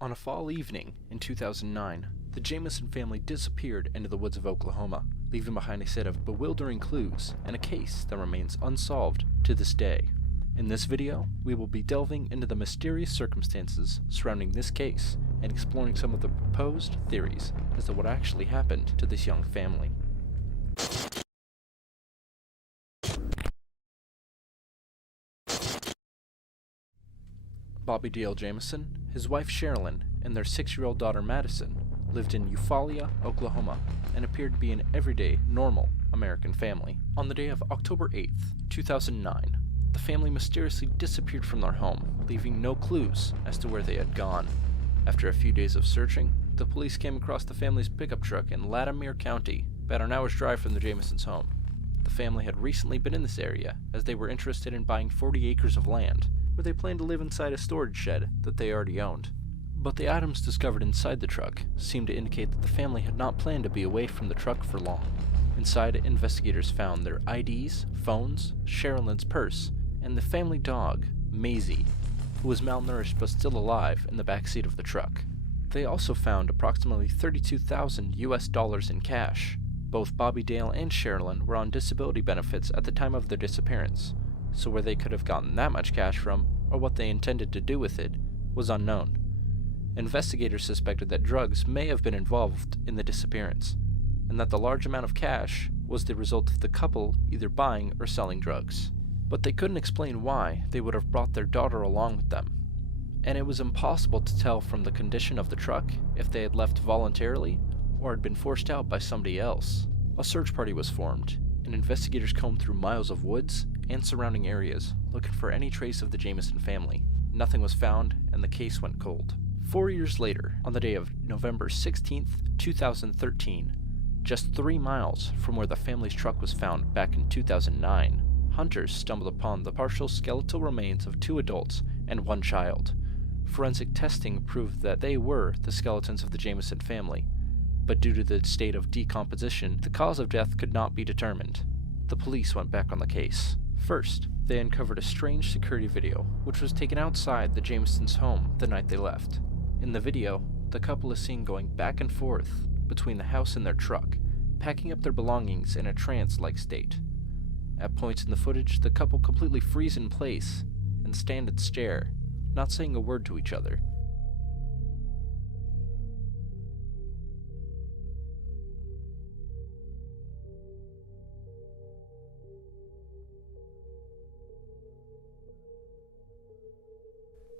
On a fall evening in 2009, the Jamison family disappeared into the woods of Oklahoma, leaving behind a set of bewildering clues and a case that remains unsolved to this day. In this video, we will be delving into the mysterious circumstances surrounding this case and exploring some of the proposed theories as to what actually happened to this young family. Bobby Dale Jamison, his wife Sherilyn, and their 6-year-old daughter Madison lived in Eufaula, Oklahoma, and appeared to be an everyday, normal American family. On the day of October 8th, 2009, the family mysteriously disappeared from their home, leaving no clues as to where they had gone. After a few days of searching, the police came across the family's pickup truck in Latimer County, about an hour's drive from the Jamisons' home. The family had recently been in this area as they were interested in buying 40 acres of land, where they planned to live inside a storage shed that they already owned. But the items discovered inside the truck seemed to indicate that the family had not planned to be away from the truck for long. Inside, investigators found their IDs, phones, Sherilyn's purse, and the family dog, Maisie, who was malnourished but still alive in the backseat of the truck. They also found approximately $32,000 in cash. Both Bobby Dale and Sherilyn were on disability benefits at the time of their disappearance, so where they could have gotten that much cash from, or what they intended to do with it, was unknown. Investigators suspected that drugs may have been involved in the disappearance, and that the large amount of cash was the result of the couple either buying or selling drugs. But they couldn't explain why they would have brought their daughter along with them, and it was impossible to tell from the condition of the truck if they had left voluntarily or had been forced out by somebody else. A search party was formed, and investigators combed through miles of woods and surrounding areas looking for any trace of the Jamison family. Nothing was found, and the case went cold. 4 years later, on the day of November 16th, 2013, just 3 miles from where the family's truck was found back in 2009, hunters stumbled upon the partial skeletal remains of 2 adults and 1 child. Forensic testing proved that they were the skeletons of the Jamison family, but due to the state of decomposition, the cause of death could not be determined. The police went back on the case. First, they uncovered a strange security video, which was taken outside the Jamisons' home the night they left. In the video, the couple is seen going back and forth between the house and their truck, packing up their belongings in a trance-like state. At points in the footage, the couple completely freeze in place and stand and stare, not saying a word to each other.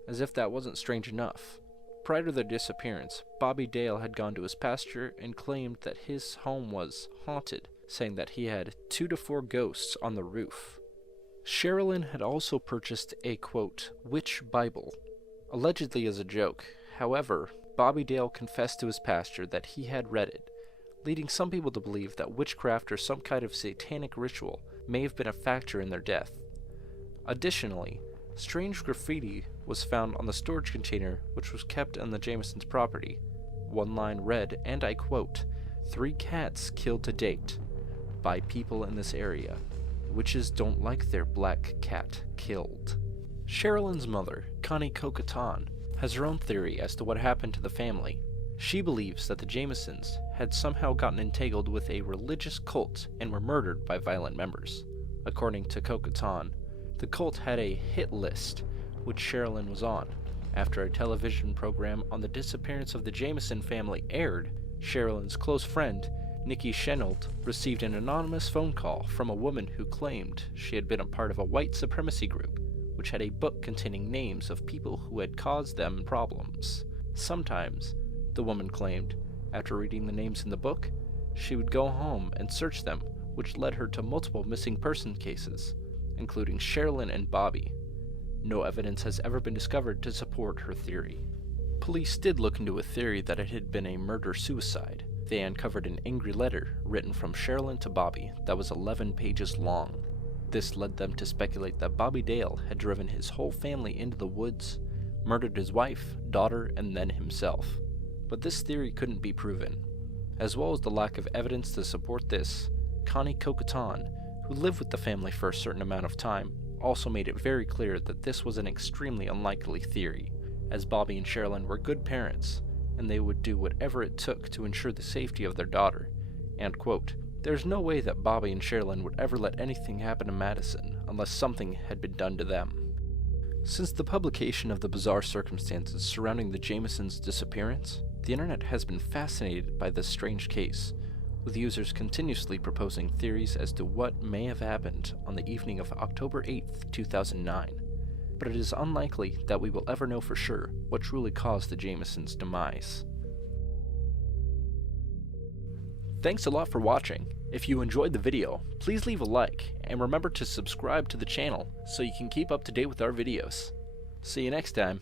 As if that wasn't strange enough, prior to their disappearance, Bobby Dale had gone to his pastor and claimed that his home was haunted, saying that he had 2 to 4 ghosts on the roof. Sherilyn had also purchased a, quote, witch Bible, allegedly as a joke. However, Bobby Dale confessed to his pastor that he had read it, leading some people to believe that witchcraft or some kind of satanic ritual may have been a factor in their death. Additionally, strange graffiti was found on the storage container which was kept on the Jamisons' property. One line read, and I quote, 3 cats killed to date by people in this area. Witches don't like their black cat killed. Sherilyn's mother, Connie Coqueton, has her own theory as to what happened to the family. She believes that the Jamisons had somehow gotten entangled with a religious cult and were murdered by violent members. According to Coqueton, the cult had a hit list, which Sherilyn was on. After a television program on the disappearance of the Jamison family aired, Sherilyn's close friend, Nikki Chenault, received an anonymous phone call from a woman who claimed she had been a part of a white supremacy group, which had a book containing names of people who had caused them problems. Sometimes, the woman claimed, after reading the names in the book, she would go home and search them, which led her to multiple missing person cases, including Sherilyn and Bobby. No evidence has ever been discovered to support her theory. Police did look into a theory that it had been a murder-suicide. They uncovered an angry letter written from Sherilyn to Bobby that was 11 pages long. This led them to speculate that Bobby Dale had driven his whole family into the woods, murdered his wife, daughter, and then himself. But this theory couldn't be proven. As well as the lack of evidence to support this, Connie Coqueton, who lived with the family for a certain amount of time, also made it very clear that this was an extremely unlikely theory. as Bobby and Sherilyn were good parents, and they would do whatever it took to ensure the safety of their daughter, and, quote, "There's no way that Bobby and Sherilyn would ever let anything happen to Madison unless something had been done to them." Since the publication of the bizarre circumstances surrounding the Jamisons' disappearance, the internet has been fascinated by this strange case, with users continuously proposing theories as to what may have happened on the evening of October 8th, 2009. But it is unlikely that we will ever know for sure what truly caused the Jamisons' demise. Thanks a lot for watching. If you enjoyed the video, please leave a like, and remember to subscribe to the channel so you can keep up to date with our videos. See you next time.